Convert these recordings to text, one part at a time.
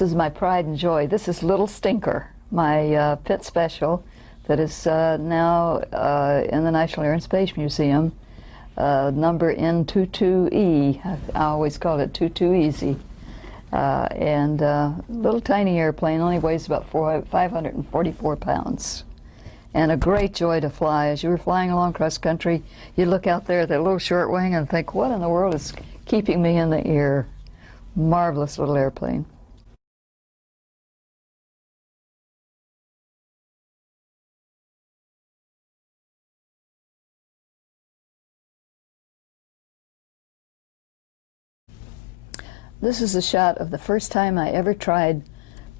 This is my pride and joy. This is Little Stinker, my pit special that is now in the National Air and Space Museum, number N22E. I always call it 22-easy. And little tiny airplane, only weighs about 544 pounds. And a great joy to fly. As you were flying along cross country, you look out there at that little short wing and think, what in the world is keeping me in the air? Marvelous little airplane. This is a shot of the first time I ever tried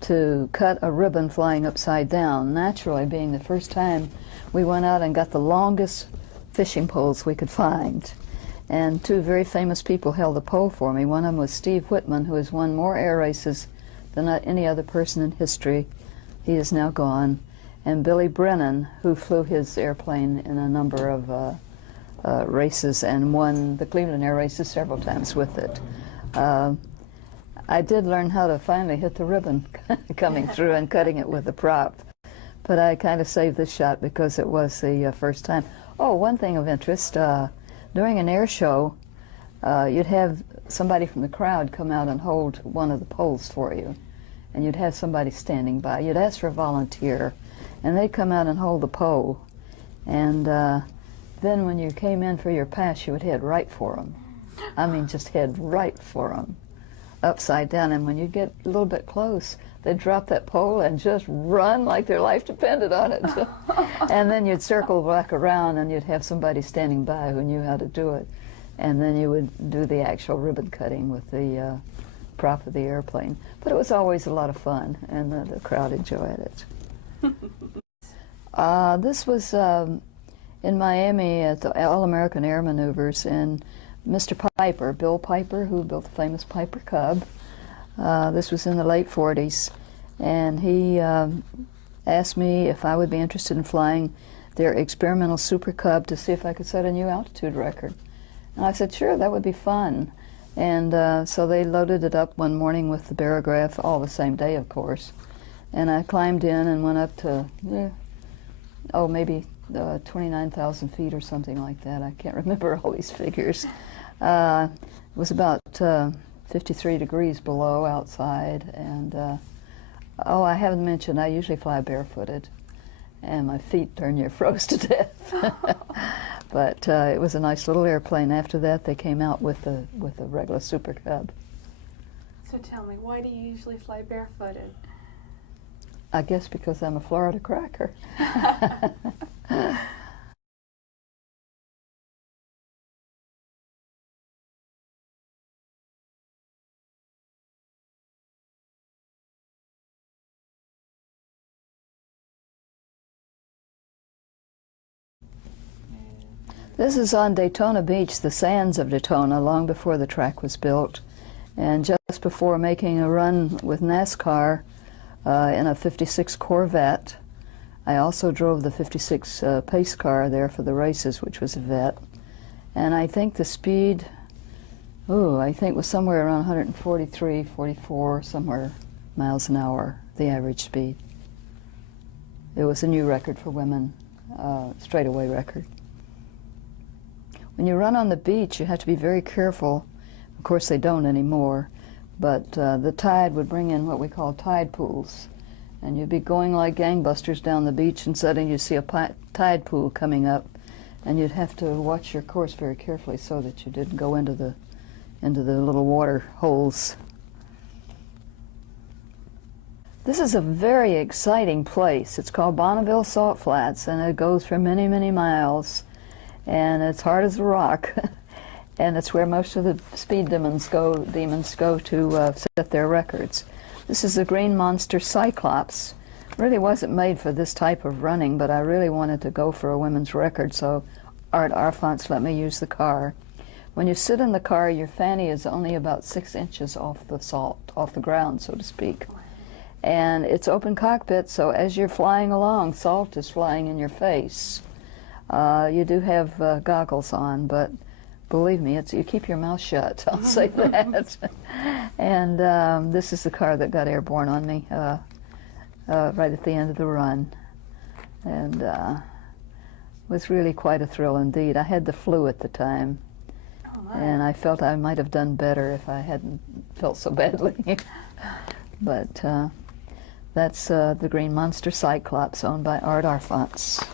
to cut a ribbon flying upside down. Naturally, being the first time, we went out and got the longest fishing poles we could find. And two very famous people held the pole for me. One of them was Steve Whitman, who has won more air races than any other person in history. He is now gone. And Billy Brennan, who flew his airplane in a number of races and won the Cleveland Air Races several times with it. I did learn how to finally hit the ribbon coming through and cutting it with a prop. But I kind of saved this shot because it was the first time. Oh, one thing of interest, during an air show, you'd have somebody from the crowd come out and hold one of the poles for you. And you'd have somebody standing by. You'd ask for a volunteer, and they'd come out and hold the pole. And then when you came in for your pass, you would head right for them. I mean, just head right for them, upside down. And when you get a little bit close, they'd drop that pole and just run like their life depended on it. And then you'd circle back around and you'd have somebody standing by who knew how to do it. And then you would do the actual ribbon cutting with the prop of the airplane. But it was always a lot of fun, and the crowd enjoyed it. This was in Miami at the All-American Air Maneuvers, and Mr. Piper, Bill Piper, who built the famous Piper Cub. This was in the late 40s, and he asked me if I would be interested in flying their experimental Super Cub to see if I could set a new altitude record. And I said, sure, that would be fun. And so they loaded it up one morning with the barograph, all the same day, of course. And I climbed in and went up to, maybe 29,000 feet or something like that. I can't remember all these figures. It was about 53 degrees below outside, and I haven't mentioned I usually fly barefooted, and my feet darn near froze to death. But it was a nice little airplane. After that, they came out with a regular Super Cub. So tell me, why do you usually fly barefooted? I guess because I'm a Florida cracker. This is on Daytona Beach, the sands of Daytona, long before the track was built. And just before making a run with NASCAR in a 56 Corvette, I also drove the 56 pace car there for the races, which was a Vet. And I think the speed, I think was somewhere around 143, 44, somewhere miles an hour, the average speed. It was a new record for women, straightaway record. When you run on the beach, you have to be very careful. Of course, they don't anymore, but the tide would bring in what we call tide pools. And you'd be going like gangbusters down the beach, and suddenly you'd see a tide pool coming up, and you'd have to watch your course very carefully so that you didn't go into the little water holes. This is a very exciting place. It's called Bonneville Salt Flats, and it goes for many, many miles. And it's hard as a rock, and it's where most of the speed demons go to set their records. This is the Green Monster Cyclops. Really wasn't made for this type of running, but I really wanted to go for a women's record, so Art Arfons let me use the car. When you sit in the car, your fanny is only about 6 inches off the ground, so to speak. And it's open cockpit, so as you're flying along, salt is flying in your face. You do have goggles on, but believe me, you keep your mouth shut, I'll say that. And this is the car that got airborne on me right at the end of the run. And was really quite a thrill indeed. I had the flu at the time, and I felt I might have done better if I hadn't felt so badly. But that's the Green Monster Cyclops, owned by Art Arfons.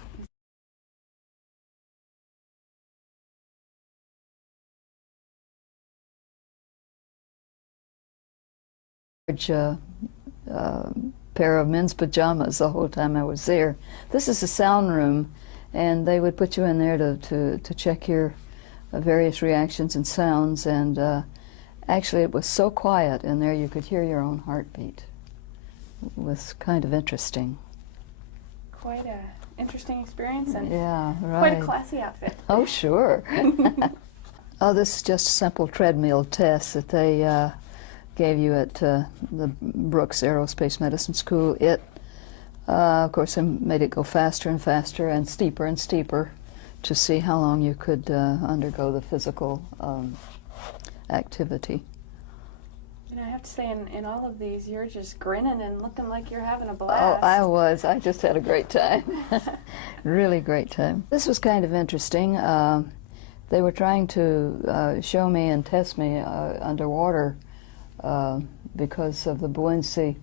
Pair of men's pajamas the whole time I was there. This is a sound room, and they would put you in there to check your various reactions and sounds, and actually it was so quiet in there you could hear your own heartbeat. It was kind of interesting. Quite a interesting experience, and yeah, right. Quite a classy outfit. Oh, sure. Oh, this is just a simple treadmill test that they gave you at the Brooks Aerospace Medicine School. It, of course, they made it go faster and faster and steeper to see how long you could undergo the physical activity. And I have to say, in all of these, you're just grinning and looking like you're having a blast. Oh, I was. I just had a great time. Really great time. This was kind of interesting. They were trying to show me and test me underwater because of the buoyancy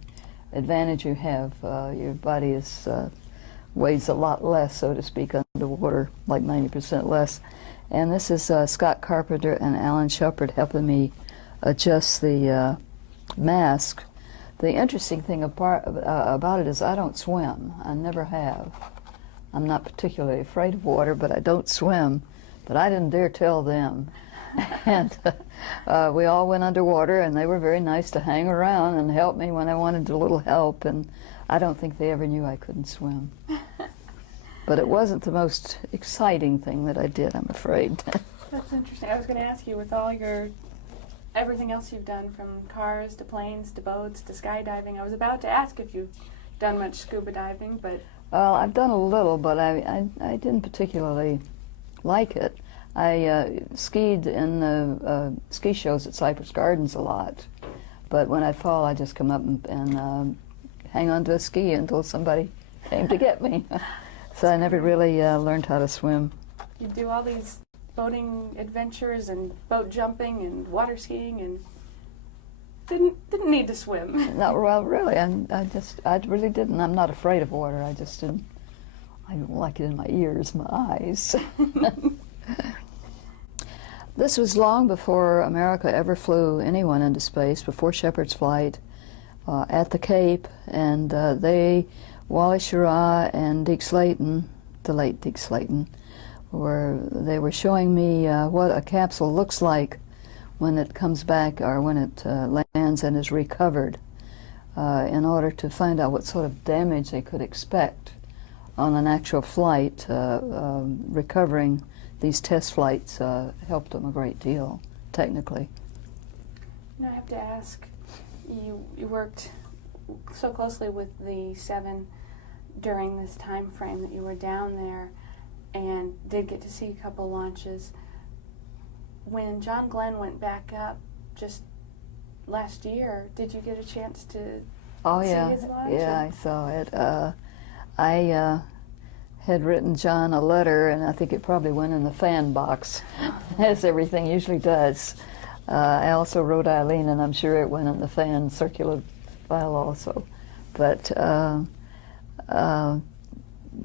advantage you have. Your body weighs a lot less, so to speak, underwater, like 90% less. And this is Scott Carpenter and Alan Shepard helping me adjust the mask. The interesting thing about it is I don't swim. I never have. I'm not particularly afraid of water, but I don't swim. But I didn't dare tell them. And we all went underwater, and they were very nice to hang around and help me when I wanted a little help. And I don't think they ever knew I couldn't swim. But it wasn't the most exciting thing that I did, I'm afraid. That's interesting. I was going to ask you, with all everything else you've done, from cars to planes to boats to skydiving, I was about to ask if you've done much scuba diving, but... Well, I've done a little, but I didn't particularly like it. I skied in the ski shows at Cypress Gardens a lot, but when I'd fall, I'd just come up and hang on to a ski until somebody came to get me. So I never really learned how to swim. You do all these boating adventures and boat jumping and water skiing, and didn't need to swim. No, well, really, I really didn't. I'm not afraid of water. I just didn't. I don't like it in my ears, my eyes. This was long before America ever flew anyone into space, before Shepard's flight at the Cape, and Wally Schirra and Deke Slayton, the late Deke Slayton, they were showing me what a capsule looks like when it comes back or when it lands and is recovered, in order to find out what sort of damage they could expect on an actual flight. Recovering these test flights helped them a great deal, technically. Now I have to ask, you worked so closely with the 7 during this time frame that you were down there, and did get to see a couple launches. When John Glenn went back up just last year, did you get a chance to see his launch? Yeah, I saw it. I had written John a letter, and I think it probably went in the fan box, as everything usually does. I also wrote Eileen, and I'm sure it went in the fan circular file also. But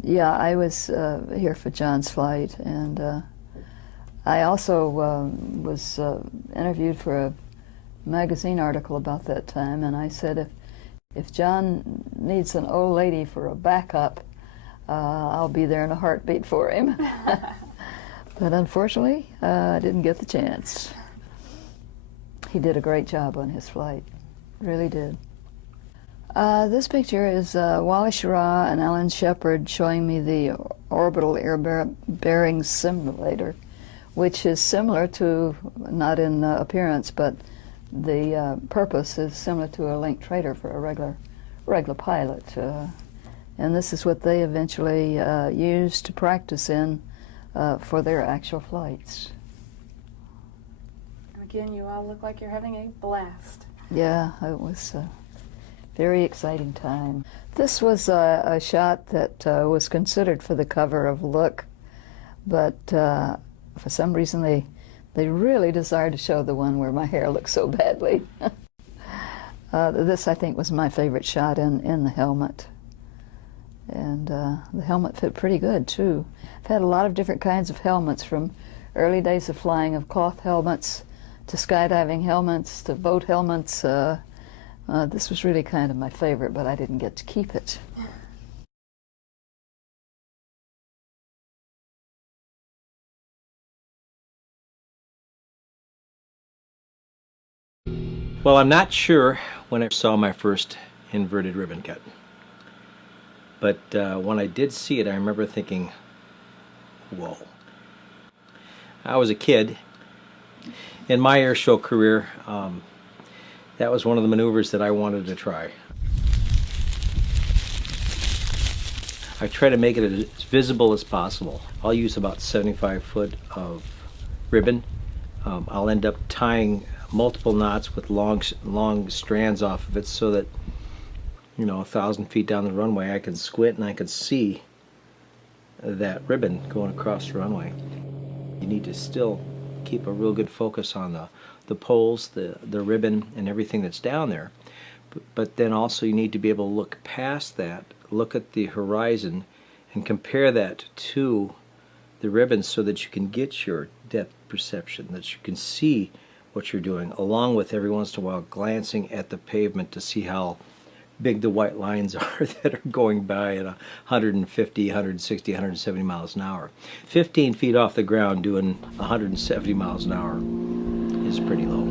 yeah, I was here for John's flight, and I also was interviewed for a magazine article about that time, and I said if John needs an old lady for a backup, I'll be there in a heartbeat for him. But unfortunately, I didn't get the chance. He did a great job on his flight, really did. This picture is Wally Schirra and Alan Shepard showing me the orbital air bearing simulator, which is similar to, not in appearance, but the purpose is similar to a link trader for a regular pilot. And this is what they eventually used to practice in for their actual flights. again, you all look like you're having a blast. Yeah, it was a very exciting time. This was a shot that was considered for the cover of Look, but for some reason they really desired to show the one where my hair looked so badly. This, I think, was my favorite shot in the helmet. And the helmet fit pretty good, too. I've had a lot of different kinds of helmets, from early days of flying of cloth helmets to skydiving helmets to boat helmets. This was really kind of my favorite, but I didn't get to keep it. Well, I'm not sure when I saw my first inverted ribbon cut. But when I did see it, I remember thinking, whoa. I was a kid. In my air show career, that was one of the maneuvers that I wanted to try. I try to make it as visible as possible. I'll use about 75 foot of ribbon. I'll end up tying multiple knots with long strands off of it, so that, you know, 1,000 feet down the runway I can squint and I can see that ribbon going across the runway. You need to still keep a real good focus on the poles, the ribbon, and everything that's down there. But then also you need to be able to look past that, look at the horizon, and compare that to the ribbon so that you can get your depth perception, that you can see what you're doing, along with every once in a while glancing at the pavement to see how big the white lines are that are going by at 150, 160, 170 miles an hour. 15 feet off the ground doing 170 miles an hour is pretty low.